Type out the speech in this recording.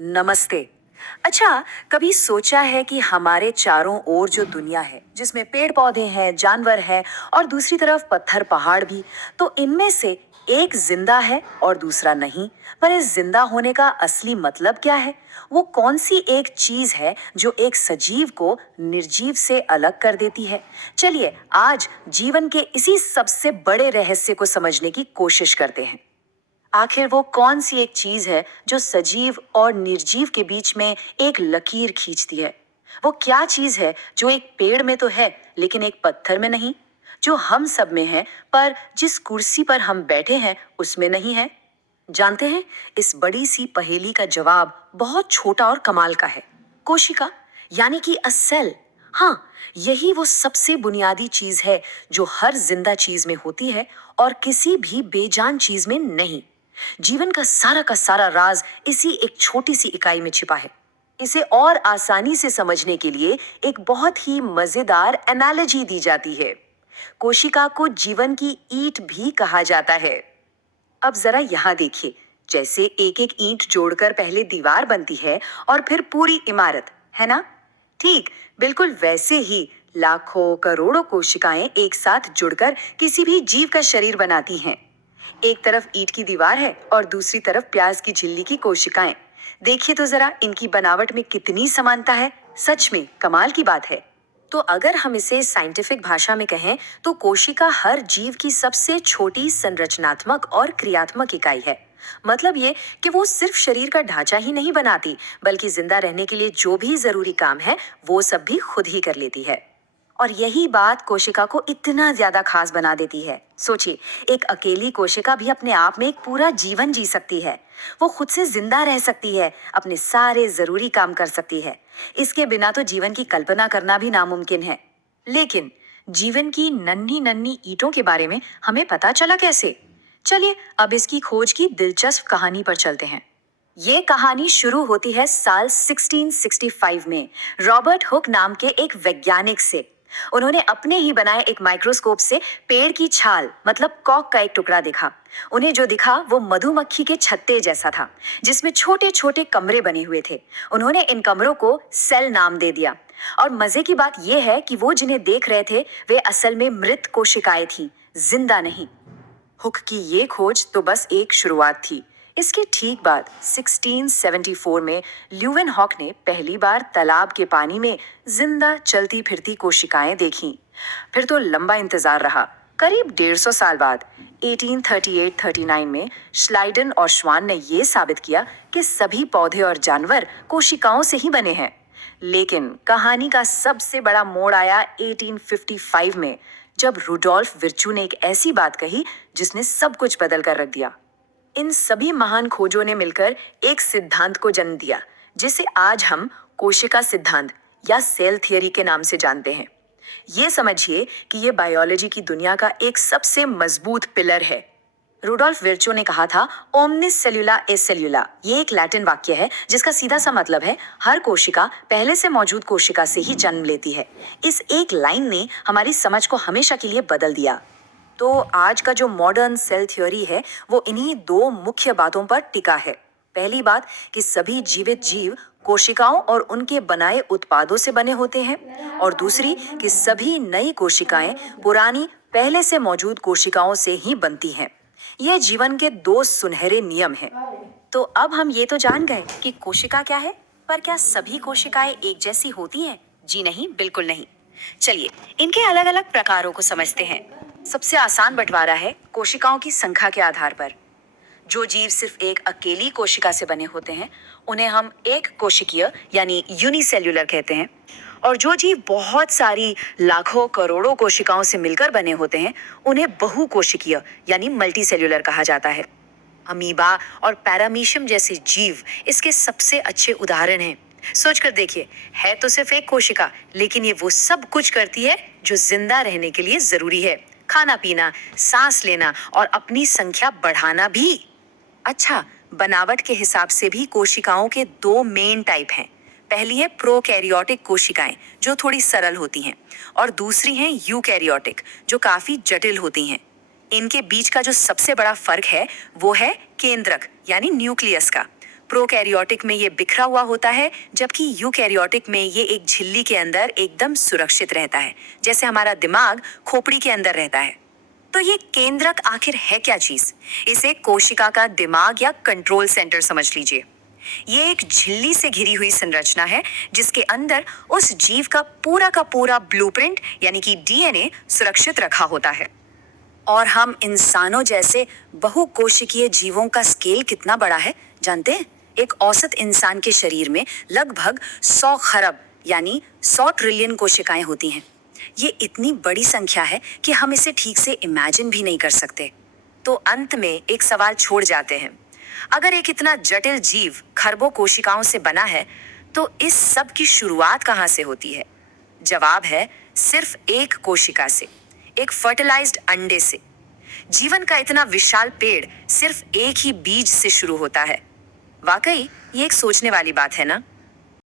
नमस्ते। अच्छा, कभी सोचा है कि हमारे चारों ओर जो दुनिया है, जिसमें पेड़ पौधे हैं, जानवर हैं और दूसरी तरफ पत्थर पहाड़ भी, तो इनमें से एक जिंदा है और दूसरा नहीं। पर इस जिंदा होने का असली मतलब क्या है? वो कौन सी एक चीज है जो एक सजीव को निर्जीव से अलग कर देती है? चलिए आज जीवन के इसी सबसे बड़े रहस्य को समझने की कोशिश करते हैं। आखिर वो कौन सी एक चीज है जो सजीव और निर्जीव के बीच में एक लकीर खींचती है? वो क्या चीज है जो एक पेड़ में तो है लेकिन एक पत्थर में नहीं, जो हम सब में है पर जिस कुर्सी पर हम बैठे हैं उसमें नहीं है? जानते हैं, इस बड़ी सी पहेली का जवाब बहुत छोटा और कमाल का है। कोशिका, यानी कि अ सेल। हाँ, यही वो सबसे बुनियादी चीज है जो हर जिंदा चीज में होती है और किसी भी बेजान चीज में नहीं। जीवन का सारा राज इसी एक छोटी सी इकाई में छिपा है। इसे और आसानी से समझने के लिए एक बहुत ही मजेदार एनालॉजी दी जाती है। कोशिका को जीवन की ईंट भी कहा जाता है। अब जरा यहाँ देखिए, जैसे एक एक ईंट जोड़कर पहले दीवार बनती है और फिर पूरी इमारत, है ना? ठीक, बिल्कुल वैसे ही लाखों करोड़ों कोशिकाएं एक साथ जुड़कर किसी भी जीव का शरीर बनाती हैं। एक तरफ ईंट की दीवार है और दूसरी तरफ प्याज की झिल्ली की कोशिकाएं। देखिए तो जरा इनकी बनावट में कितनी समानता है। सच में कमाल की बात है। तो अगर हम इसे साइंटिफिक भाषा में कहें तो कोशिका हर जीव की सबसे छोटी संरचनात्मक और क्रियात्मक इकाई है। मतलब ये कि वो सिर्फ शरीर का ढांचा ही नहीं बनाती, बल्कि जिंदा रहने के लिए जो भी जरूरी काम है वो सब भी खुद ही कर लेती है। और यही बात कोशिका को इतना ज्यादा खास बना देती है। सोचिए, एक अकेली कोशिका भी अपने आप में एक पूरा जीवन जी सकती है। वो खुद से जिंदा रह सकती है, अपने सारे जरूरी काम कर सकती है। इसके बिना तो जीवन की कल्पना करना भी नामुमकिन है। लेकिन जीवन की नन्ही नन्ही ईंटों के बारे में हमें पता चला कैसे? चलिए अब इसकी खोज की दिलचस्प कहानी पर चलते हैं। ये कहानी शुरू होती है साल 1665 में रॉबर्ट हुक नाम के एक वैज्ञानिक से। उन्होंने अपने ही बनाए एक माइक्रोस्कोप से पेड़ की छाल मतलब कॉक का एक टुकड़ा देखा। उन्हें जो दिखा वो मधुमक्खी के छत्ते जैसा था, जिसमें छोटे छोटे कमरे बने हुए थे। उन्होंने इन कमरों को सेल नाम दे दिया। और मजे की बात यह है कि वो जिन्हें देख रहे थे वे असल में मृत कोशिकाएं थीं, जिंदा नहीं। हुक की ये खोज तो बस एक शुरुआत थी। इसके ठीक बाद 1674 में ल्यूवेन हॉक ने पहली बार तालाब के पानी में जिंदा चलती फिरती कोशिकाएं देखीं। फिर तो लंबा इंतजार रहा। करीब 150 साल बाद 1838-39 में श्लाइडन और श्वान ने यह साबित किया कि सभी पौधे और जानवर कोशिकाओं से ही बने हैं। लेकिन कहानी का सबसे बड़ा मोड़ आया 1855 में, जब रुडोल्फ विर्चू ने एक ऐसी बात कही जिसने सब कुछ बदल कर रख दिया। इन सभी महान खोजों ने मिलकर एक सिद्धांत को जन्म दिया, जिसे आज हम कोशिका सिद्धांत या सेल थियरी के नाम से जानते हैं। ये समझिए कि ये बायोलॉजी की दुनिया का एक सबसे मजबूत पिलर है। रुडोल्फ विर्चो ने कहा था, ओमनिस सेल्युला ए सेल्युला। ये एक लैटिन वाक्य है जिसका सीधा सा मतलब है हर कोशिका पहले से मौजूद कोशिका से ही जन्म लेती है। इस एक लाइन ने हमारी समझ को हमेशा के लिए बदल दिया। तो आज का जो मॉडर्न सेल थ्योरी है वो इन्हीं दो मुख्य बातों पर टिका है। पहली बात कि सभी जीवित जीव कोशिकाओं और उनके बनाए उत्पादों से बने होते हैं, और दूसरी कि सभी नई कोशिकाएं पुरानी पहले से मौजूद कोशिकाओं से ही बनती हैं। ये जीवन के दो सुनहरे नियम हैं। तो अब हम ये तो जान गए कि कोशिका क्या है, पर क्या सभी कोशिकाएं एक जैसी होती हैं? जी नहीं, बिल्कुल नहीं। चलिए इनके अलग अलग प्रकारों को समझते हैं। सबसे आसान बंटवारा है कोशिकाओं की संख्या के आधार पर। जो जीव सिर्फ एक अकेली कोशिका से बने होते हैं उन्हें हम एक कोशिकीय यानी यूनिसेल्युलर कहते हैं। और जो जीव बहुत सारी लाखों करोड़ों कोशिकाओं से मिलकर बने होते हैं उन्हें बहुकोशिकीय यानी मल्टीसेल्युलर कहा जाता है। अमीबा और पैरामीशियम जैसे जीव इसके सबसे अच्छे उदाहरण हैं। सोच कर देखिए, है तो सिर्फ एक कोशिका, लेकिन ये वो सब कुछ करती है जो जिंदा रहने के लिए जरूरी है। खाना पीना, सांस लेना और अपनी संख्या बढ़ाना भी। अच्छा, बनावट के हिसाब से भी कोशिकाओं के दो मेन टाइप हैं। पहली है प्रोकैरियोटिक कोशिकाएं जो थोड़ी सरल होती हैं, और दूसरी हैं यूकैरियोटिक जो काफी जटिल होती हैं। इनके बीच का जो सबसे बड़ा फर्क है वो है केंद्रक यानी न्यूक्लियस का। प्रोकैरियोटिक में ये बिखरा हुआ होता है, जबकि यूकैरियोटिक में ये एक झिल्ली के अंदर एकदम सुरक्षित रहता है, जैसे हमारा दिमाग खोपड़ी के अंदर रहता है। तो ये केंद्रक आखिर है क्या चीज? इसे कोशिका का दिमाग या कंट्रोल सेंटर समझ लीजिए। ये एक झिल्ली से घिरी हुई संरचना है, जिसके अंदर उस जीव का पूरा ब्लूप्रिंट यानी कि डीएनए सुरक्षित रखा होता है। और हम इंसानों जैसे बहुकोशिकीय जीवों का स्केल कितना बड़ा है जानते हैं? एक औसत इंसान के शरीर में लगभग 100 खरब यानी 100 ट्रिलियन कोशिकाएं होती हैं। ये इतनी बड़ी संख्या है कि हम इसे ठीक से इमेजिन भी नहीं कर सकते। तो अंत में एक सवाल छोड़ जाते हैं, अगर एक इतना जटिल जीव खरबों कोशिकाओं से बना है, तो इस सब की शुरुआत कहाँ से होती है? जवाब है सिर्फ एक कोशिका से, एक फर्टिलाइज्ड अंडे से। जीवन का इतना विशाल पेड़ सिर्फ एक ही बीज से शुरू होता है। वाकई ये एक सोचने वाली बात है ना?